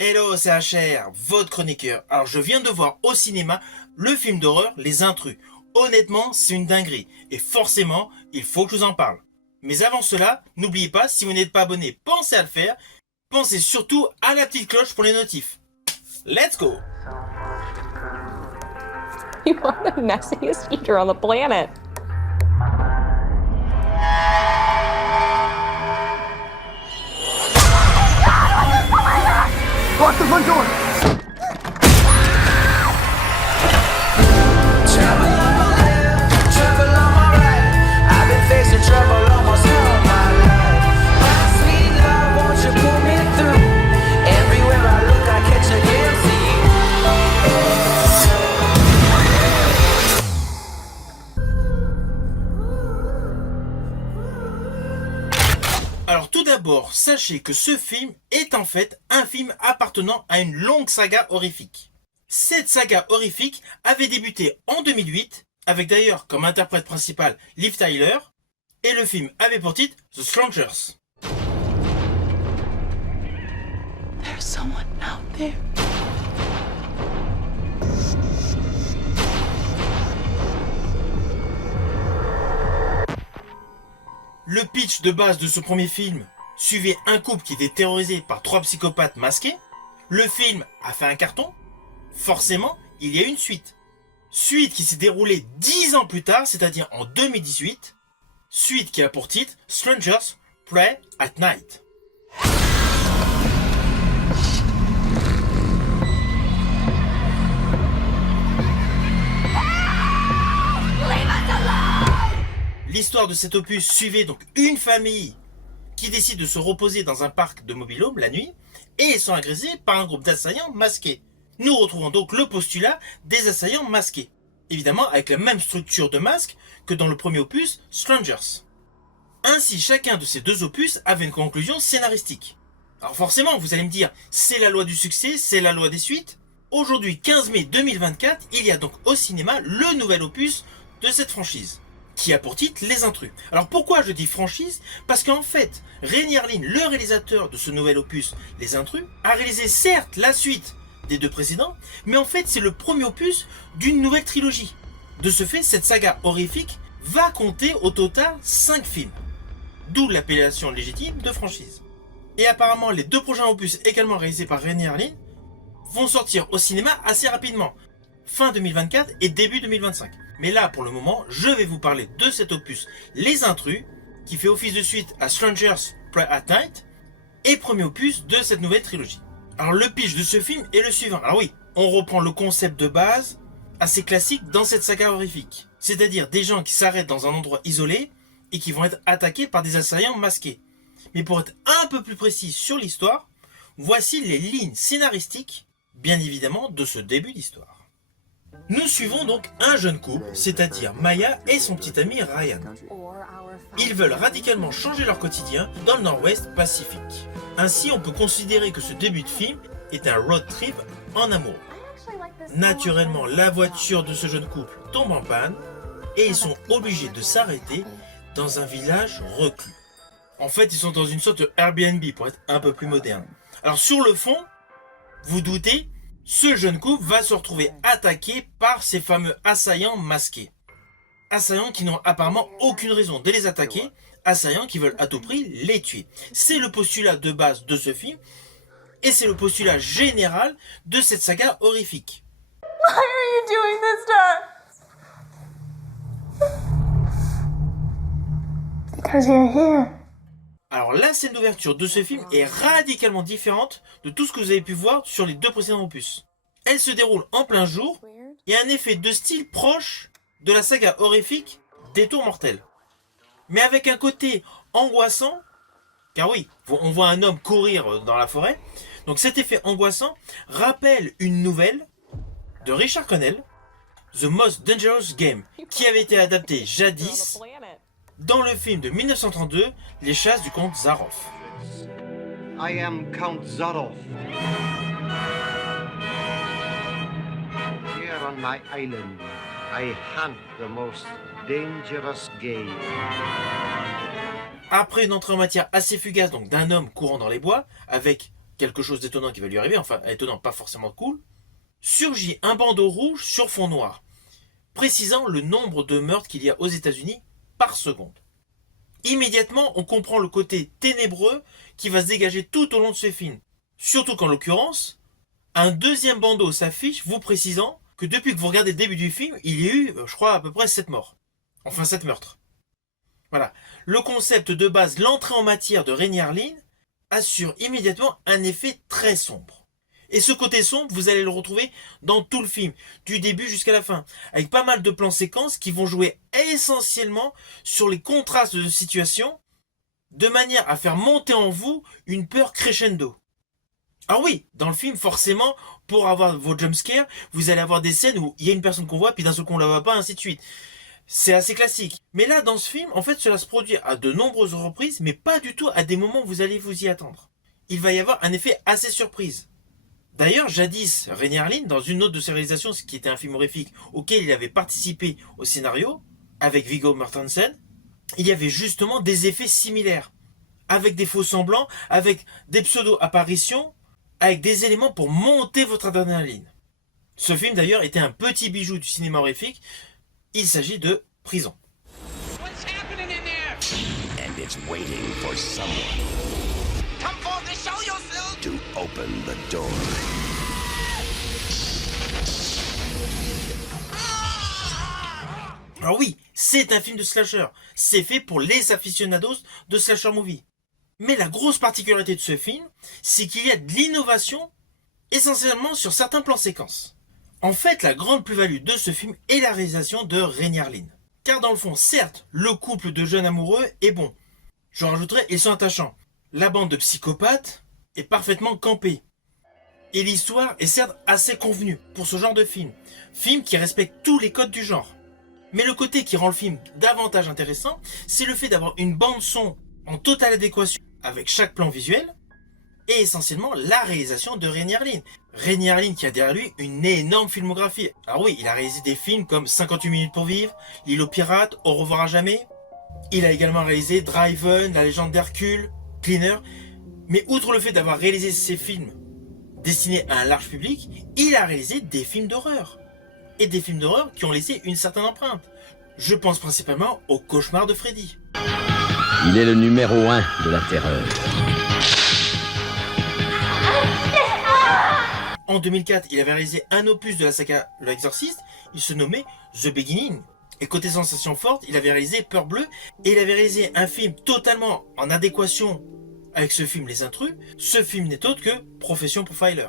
Hello, c'est HR, votre chroniqueur. Alors, je viens de voir au cinéma le film d'horreur Les Intrus. Honnêtement, c'est une dinguerie. Et forcément, il faut que je vous en parle. Mais avant cela, n'oubliez pas, si vous n'êtes pas abonné, pensez à le faire. Pensez surtout à la petite cloche pour les notifs. Let's go! You are the messiest eater on the planet. Lock the front door! Trouble on my left, trouble on my right. I've been facing trouble almost all my life. My sweet love, won't you pull me through? Everywhere I look, I catch a glimpse of Alors tout d'abord, sachez que ce film est en fait un film appartenant à une longue saga horrifique. Cette saga horrifique avait débuté en 2008, avec d'ailleurs comme interprète principal Liv Tyler, et le film avait pour titre The Strangers. There's someone out there. Le pitch de base de ce premier film suivait un couple qui était terrorisé par 3 psychopathes masqués. Le film a fait un carton. Forcément, il y a une suite. Suite qui s'est déroulée 10 ans plus tard, c'est-à-dire en 2018. Suite qui a pour titre Strangers Pray at Night. L'histoire de cet opus suivait donc une famille qui décide de se reposer dans un parc de mobil-home la nuit et ils sont agressés par un groupe d'assaillants masqués. Nous retrouvons donc le postulat des assaillants masqués. Évidemment avec la même structure de masque que dans le premier opus, Strangers. Ainsi, chacun de ces deux opus avait une conclusion scénaristique. Alors forcément, vous allez me dire, c'est la loi du succès, c'est la loi des suites. Aujourd'hui, 15 mai 2024, il y a donc au cinéma le nouvel opus de cette franchise, qui a pour titre Les Intrus. Alors pourquoi je dis franchise? Parce qu'en fait, Rainy Harlin, le réalisateur de ce nouvel opus, Les Intrus, a réalisé certes la suite des deux précédents, mais en fait c'est le premier opus d'une nouvelle trilogie. De ce fait, cette saga horrifique va compter au total 5 films. D'où l'appellation légitime de franchise. Et apparemment, les deux prochains opus, également réalisés par Rainy Harlin, vont sortir au cinéma assez rapidement, fin 2024 et début 2025. Mais là, pour le moment, je vais vous parler de cet opus, Les Intrus, qui fait office de suite à Strangers Pray at Night, et premier opus de cette nouvelle trilogie. Alors le pitch de ce film est le suivant. Alors oui, on reprend le concept de base, assez classique dans cette saga horrifique. C'est-à-dire des gens qui s'arrêtent dans un endroit isolé, et qui vont être attaqués par des assaillants masqués. Mais pour être un peu plus précis sur l'histoire, voici les lignes scénaristiques, bien évidemment, de ce début d'histoire. Nous suivons donc un jeune couple, c'est-à-dire Maya et son petit ami Ryan. Ils veulent radicalement changer leur quotidien dans le nord-ouest pacifique. Ainsi, on peut considérer que ce début de film est un road trip en amour. Naturellement, la voiture de ce jeune couple tombe en panne et ils sont obligés de s'arrêter dans un village reclus. En fait, ils sont dans une sorte de Airbnb pour être un peu plus moderne. Alors sur le fond, vous doutez, ce jeune couple va se retrouver attaqué par ces fameux assaillants masqués. Assaillants qui n'ont apparemment aucune raison de les attaquer, assaillants qui veulent à tout prix les tuer. C'est le postulat de base de ce film, et c'est le postulat général de cette saga horrifique. Why are you doing this to us? Because you're here. Alors la scène d'ouverture de ce film est radicalement différente de tout ce que vous avez pu voir sur les deux précédents opus. Elle se déroule en plein jour et a un effet de style proche de la saga horrifique Détour mortel. Mais avec un côté angoissant, car oui, on voit un homme courir dans la forêt, donc cet effet angoissant rappelle une nouvelle de Richard Connell, The Most Dangerous Game, qui avait été adaptée jadis dans le film de 1932, Les chasses du comte Zaroff. I am Count Zaroff. Here on my island, I hunt the most dangerous game. Après une entrée en matière assez fugace donc d'un homme courant dans les bois, avec quelque chose d'étonnant qui va lui arriver, enfin étonnant, pas forcément cool, surgit un bandeau rouge sur fond noir, précisant le nombre de meurtres qu'il y a aux États-Unis par seconde. Immédiatement, on comprend le côté ténébreux qui va se dégager tout au long de ce film. Surtout qu'en l'occurrence, un deuxième bandeau s'affiche vous précisant que depuis que vous regardez le début du film, il y a eu, je crois, à peu près 7 morts. Enfin 7 meurtres. Voilà. Le concept de base, l'entrée en matière de Renny Harlin, assure immédiatement un effet très sombre. Et ce côté sombre, vous allez le retrouver dans tout le film, du début jusqu'à la fin, avec pas mal de plans séquences qui vont jouer essentiellement sur les contrastes de situation, de manière à faire monter en vous une peur crescendo. Alors oui, dans le film, forcément, pour avoir vos jumpscares, vous allez avoir des scènes où il y a une personne qu'on voit, puis d'un seul coup on la voit pas, ainsi de suite. C'est assez classique. Mais là, dans ce film, en fait, cela se produit à de nombreuses reprises, mais pas du tout à des moments où vous allez vous y attendre. Il va y avoir un effet assez surprise. D'ailleurs, jadis, Renny Harlin, dans une autre de ses réalisations, ce qui était un film horrifique auquel il avait participé au scénario, avec Viggo Mortensen, il y avait justement des effets similaires, avec des faux semblants, avec des pseudo-apparitions, avec des éléments pour monter votre adrénaline. Ce film d'ailleurs était un petit bijou du cinéma horrifique, il s'agit de Prison. What's happening in there? And it's waiting for someone Come forth and show yourself! to open the door. Alors oui, c'est un film de slasher, c'est fait pour les aficionados de slasher movie. Mais la grosse particularité de ce film, c'est qu'il y a de l'innovation essentiellement sur certains plans séquences. En fait, la grande plus-value de ce film est la réalisation de Renny Harlin. Car dans le fond, certes, le couple de jeunes amoureux est bon. Je rajouterais, ils sont attachants. La bande de psychopathes est parfaitement campée. Et l'histoire est certes assez convenue pour ce genre de film. Film qui respecte tous les codes du genre. Mais le côté qui rend le film davantage intéressant, c'est le fait d'avoir une bande son en totale adéquation avec chaque plan visuel, et essentiellement la réalisation de Renny Harlin. Renny Harlin qui a derrière lui une énorme filmographie. Alors oui, il a réalisé des films comme 58 minutes pour vivre, L'île aux pirates, Au revoir à jamais. Il a également réalisé Driven, La légende d'Hercule, Cleaner. Mais outre le fait d'avoir réalisé ces films destinés à un large public, il a réalisé des films d'horreur. Et des films d'horreur qui ont laissé une certaine empreinte. Je pense principalement au Cauchemar de Freddy. Il est le numéro 1 de la terreur. En 2004, il avait réalisé un opus de la saga L'Exorciste, il se nommait The Beginning. Et côté sensation forte, il avait réalisé Peur Bleue, et il avait réalisé un film totalement en adéquation avec ce film Les Intrus. Ce film n'est autre que Profession Profiler.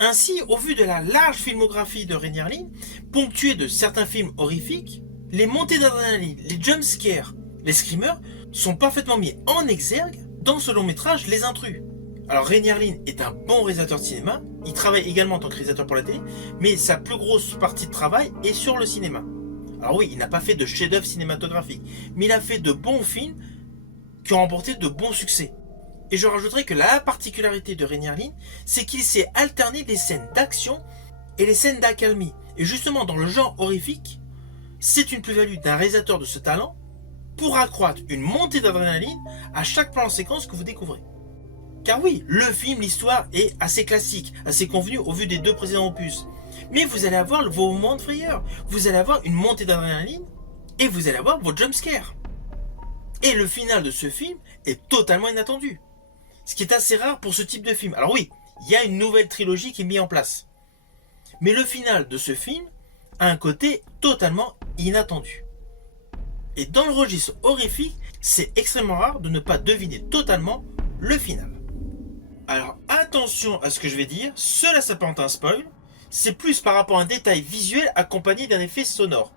Ainsi, au vu de la large filmographie de Renny Harlin, ponctuée de certains films horrifiques, les montées d'adrénaline, les jumpscares, les screamers sont parfaitement mis en exergue dans ce long métrage Les Intrus. Alors Renny Harlin est un bon réalisateur de cinéma, il travaille également en tant que réalisateur pour la télé, mais sa plus grosse partie de travail est sur le cinéma. Alors oui, il n'a pas fait de chef-d'œuvre cinématographique, mais il a fait de bons films qui ont remporté de bons succès. Et je rajouterai que la particularité de Renny Harlin, c'est qu'il sait alterner les scènes d'action et les scènes d'accalmie. Et justement, dans le genre horrifique, c'est une plus-value d'un réalisateur de ce talent pour accroître une montée d'adrénaline à chaque plan en séquence que vous découvrez. Car oui, le film, l'histoire est assez classique, assez convenue au vu des deux précédents opus. Mais vous allez avoir vos moments de frayeur, vous allez avoir une montée d'adrénaline et vous allez avoir vos jumpscares. Et le final de ce film est totalement inattendu. Ce qui est assez rare pour ce type de film. Alors oui, il y a une nouvelle trilogie qui est mise en place. Mais le final de ce film a un côté totalement inattendu. Et dans le registre horrifique, c'est extrêmement rare de ne pas deviner totalement le final. Alors attention à ce que je vais dire, cela s'apparente à un spoil, c'est plus par rapport à un détail visuel accompagné d'un effet sonore.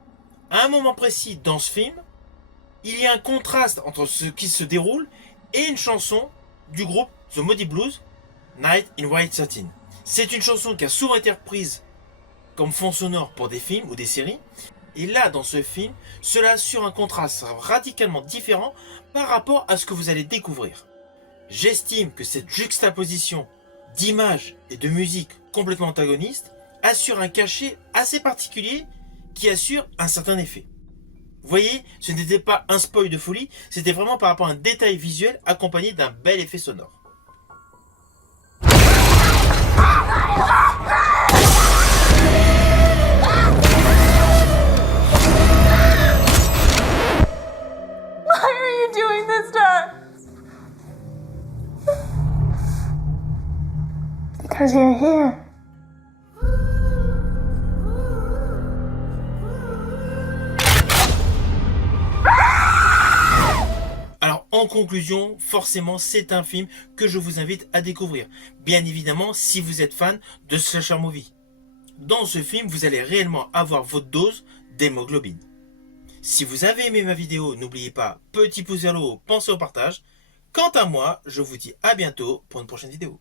À un moment précis dans ce film, il y a un contraste entre ce qui se déroule et une chanson du groupe The Moody Blues, Night in White Satin. C'est une chanson qui a souvent été reprise comme fond sonore pour des films ou des séries, et là dans ce film, cela assure un contraste radicalement différent par rapport à ce que vous allez découvrir. J'estime que cette juxtaposition d'images et de musique complètement antagonistes assure un cachet assez particulier qui assure un certain effet. Vous voyez, ce n'était pas un spoil de folie, c'était vraiment par rapport à un détail visuel accompagné d'un bel effet sonore. Because you're here. Alors, en conclusion, forcément, c'est un film que je vous invite à découvrir. Bien évidemment, si vous êtes fan de slasher movie. Dans ce film, vous allez réellement avoir votre dose d'hémoglobine. Si vous avez aimé ma vidéo, n'oubliez pas, petit pouce vers le haut, pensez au partage. Quant à moi, je vous dis à bientôt pour une prochaine vidéo.